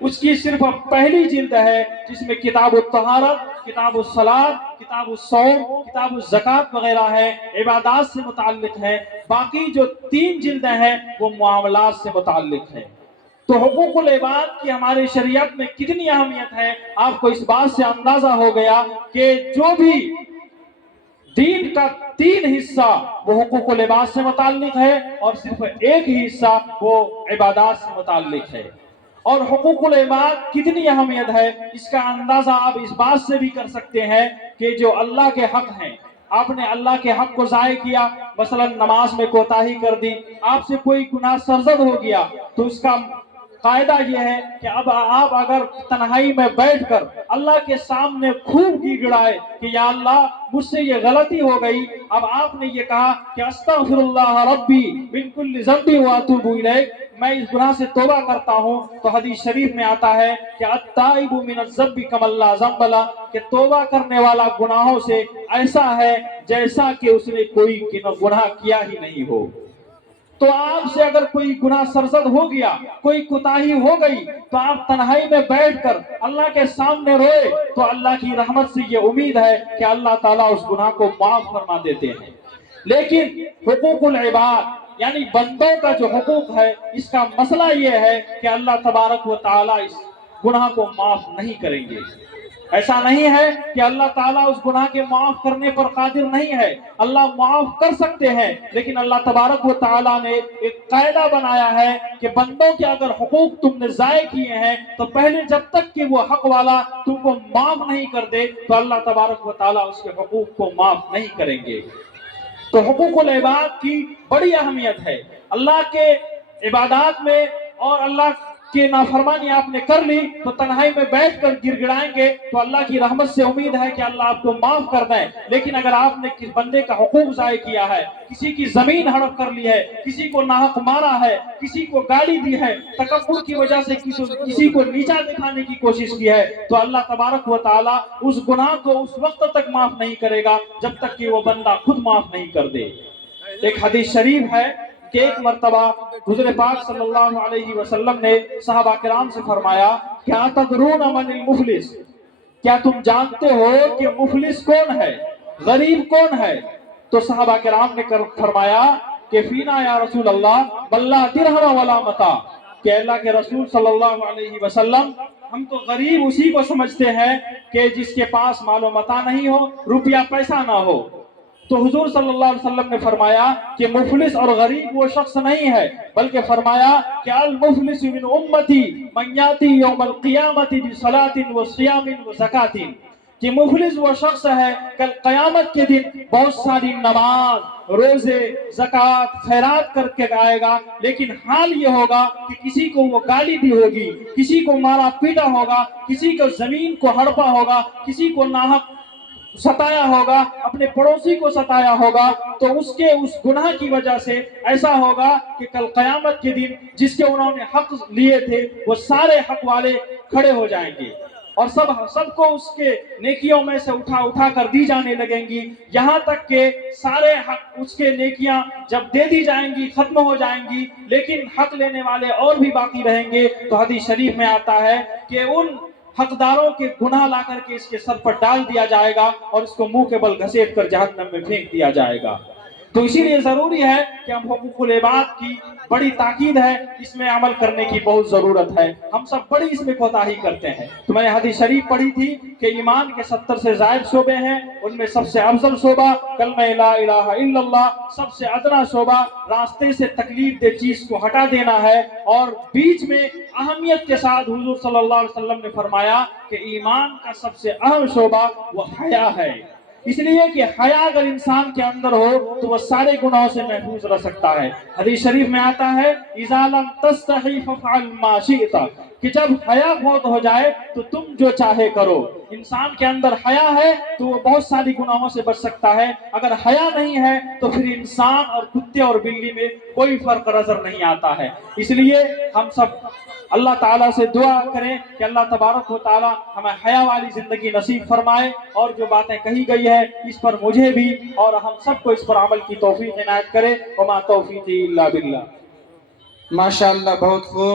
اس کی صرف پہلی جلد ہے جس میں کتاب الطہارت، کتاب الصلاۃ، کتاب الصوم، کتاب الزکات وغیرہ ہے، عبادات سے متعلق ہے۔ باقی جو 3 جلدیں ہیں وہ معاملات سے متعلق ہے۔ تو حقوق العباد کی ہماری شریعت میں کتنی اہمیت ہے، آپ کو اس بات سے اندازہ ہو گیا کہ جو بھی دین کا 3 حصہ وہ حقوق العباد سے متعلق ہے اور صرف ایک ہی حصہ وہ عبادات سے متعلق ہے۔ اور حقوق العباد کتنی اہمیت ہے اس کا اندازہ آپ اس بات سے بھی کر سکتے ہیں کہ جو اللہ کے حق ہیں، آپ نے اللہ کے حق کو ضائع کیا، مثلا نماز میں کوتاہی کر دی، آپ سے کوئی گناہ سرزد ہو گیا، تو اس کا قاعدہ یہ ہے کہ اب آپ اگر تنہائی میں بیٹھ کر اللہ کے سامنے خوب گڑ گڑائے کہ یا اللہ مجھ سے یہ غلطی ہو گئی، اب آپ نے یہ کہا کہ استغفر اللہ ربی من کل ذنب واتوب الیہ، میں اس گناہ سے توبہ کرتا ہوں، تو حدیث شریف میں آتا ہے کہ التائب من الذنب کمن لا ذنب لہ، کہ توبہ کرنے والا گناہوں سے ایسا ہے جیسا کہ اس نے کوئی گناہ کیا ہی نہیں ہو۔ تو آپ سے اگر کوئی گناہ سرزد ہو گیا، کوئی کوتاہی ہو گئی، تو آپ تنہائی میں بیٹھ کر اللہ کے سامنے روئے، تو اللہ کی رحمت سے یہ امید ہے کہ اللہ تعالیٰ اس گناہ کو معاف فرما دیتے ہیں۔ لیکن حقوق العباد یعنی بندوں کا جو حقوق ہے، اس کا مسئلہ یہ ہے کہ اللہ تبارک و تعالیٰ اس گناہ کو معاف نہیں کریں گے۔ ایسا نہیں ہے کہ اللہ تعالیٰ اس گناہ کے معاف کرنے پر قادر نہیں ہے، اللہ معاف کر سکتے ہیں، لیکن اللہ تبارک و تعالیٰ نے ایک قاعدہ بنایا ہے کہ بندوں کے اگر حقوق تم نے ضائع کیے ہیں تو پہلے جب تک کہ وہ حق والا تم کو معاف نہیں کر دے تو اللہ تبارک و تعالیٰ اس کے حقوق کو معاف نہیں کریں گے۔ تو حقوق العباد کی بڑی اہمیت ہے۔ اللہ کے عبادات میں اور اللہ کی نافرمانی آپ نے کر لی تو تنہائی میں بیٹھ کر گڑ گڑائیں گے تو اللہ کی رحمت سے امید ہے کہ اللہ آپ کو معاف کر دیں۔ لیکن اگر آپ نے کسی بندے کا حقوق ضائع کیا ہے، کسی کی زمین ہڑپ کر لی ہے، کسی کو ناحق مارا ہے، کسی کو گالی دی ہے، تکبر کی وجہ سے کسی کو نیچا دکھانے کی کوشش کی ہے، تو اللہ تبارک و تعالیٰ اس گناہ کو اس وقت تک معاف نہیں کرے گا جب تک کہ وہ بندہ خود معاف نہیں کر دے۔ ایک حدیث شریف ہے کہ ایک مرتبہ حضور پاک صلی اللہ علیہ وسلم نے صحابہ کرام سے فرمایا کیا تدرون من المفلس، کیا تم جانتے ہو کہ مفلس کون ہے، غریب کون ہے؟ تو صحابہ کرام نے فرمایا کہ فینا یا رسول اللہ بل لا درہم ولا متاع، کہ اللہ کے رسول صلی اللہ علیہ وسلم ہم تو غریب اسی کو سمجھتے ہیں کہ جس کے پاس مال و متاع نہیں ہو، روپیہ پیسہ نہ ہو۔ تو حضور صلی اللہ علیہ وسلم نے فرمایا کہ مفلس اور غریب وہ شخص نہیں ہے، بلکہ فرمایا کہ المفلس من امتی من یاتی یوم القیامت بصلاۃ وصیام وزکوٰۃ، کہ مفلس وہ شخص ہے کل قیامت کے دن بہت ساری نماز، روزے، زکوٰۃ، خیرات کر کے آئے گا، لیکن حال یہ ہوگا کہ کسی کو وہ گالی دی ہوگی، کسی کو مارا پیٹا ہوگا، کسی کو زمین کو ہڑپا ہوگا، کسی کو ناحق ستایا ہوگا، اپنے پڑوسی کو ستایا ہوگا، تو اس کے اس گناہ کی وجہ سے ایسا ہوگا کہ کل قیامت کے دن جس کے انہوں نے حق لیے تھے وہ سارے حق والے کھڑے ہو جائیں گے اور سب کو اس کے نیکیوں میں سے اٹھا کر دی جانے لگیں گی، یہاں تک کہ سارے حق اس کے نیکیاں جب دے دی جائیں گی ختم ہو جائیں گی، لیکن حق لینے والے اور بھی باقی رہیں گے۔ تو حدیث شریف میں آتا ہے کہ ان حقداروں کے گناہ لا کر کے اس کے سر پر ڈال دیا جائے گا اور اس کو منہ کے بل گھسیٹ کر جہنم میں پھینک دیا جائے گا۔ تو اسی لیے ضروری ہے کہ ہم حقوق العباد کی بڑی تاکید ہے، اس میں عمل کرنے کی بہت ضرورت ہے، ہم سب بڑی اس میں کوتاہی کرتے ہیں۔ تو میں نے حدیث شریف پڑھی تھی کہ ایمان کے 70 سے زائد شعبے ہیں، ان میں سب سے افضل شعبہ کلمہ لا الہ الا اللہ، سب سے ادنا شعبہ راستے سے تکلیف دہ چیز کو ہٹا دینا ہے، اور بیچ میں اہمیت کے ساتھ حضور صلی اللہ علیہ وسلم نے فرمایا کہ ایمان کا سب سے اہم شعبہ وہ حیا ہے، اس لیے کہ حیا اگر انسان کے اندر ہو تو وہ سارے گناہوں سے محفوظ رہ سکتا ہے۔ حدیث شریف میں آتا ہے اذا لم تستحی فافعل ما شئت، کہ جب حیا فوت ہو جائے تو تم جو چاہے کرو۔ انسان کے اندر حیا ہے تو وہ بہت ساری گناہوں سے بچ سکتا ہے، اگر حیا نہیں ہے تو پھر انسان اور کتے اور بلی میں کوئی فرق نظر نہیں آتا ہے۔ اس لیے ہم سب اللہ تعالیٰ سے دعا کریں کہ اللہ تبارک و تعالیٰ ہمیں حیا والی زندگی نصیب فرمائے، اور جو باتیں کہی گئی ہے اس پر مجھے بھی اور ہم سب کو اس پر عمل کی توفیق عنایت کرے۔ وما توفیقی الا باللہ۔ ماشاءاللہ، بہت خوب۔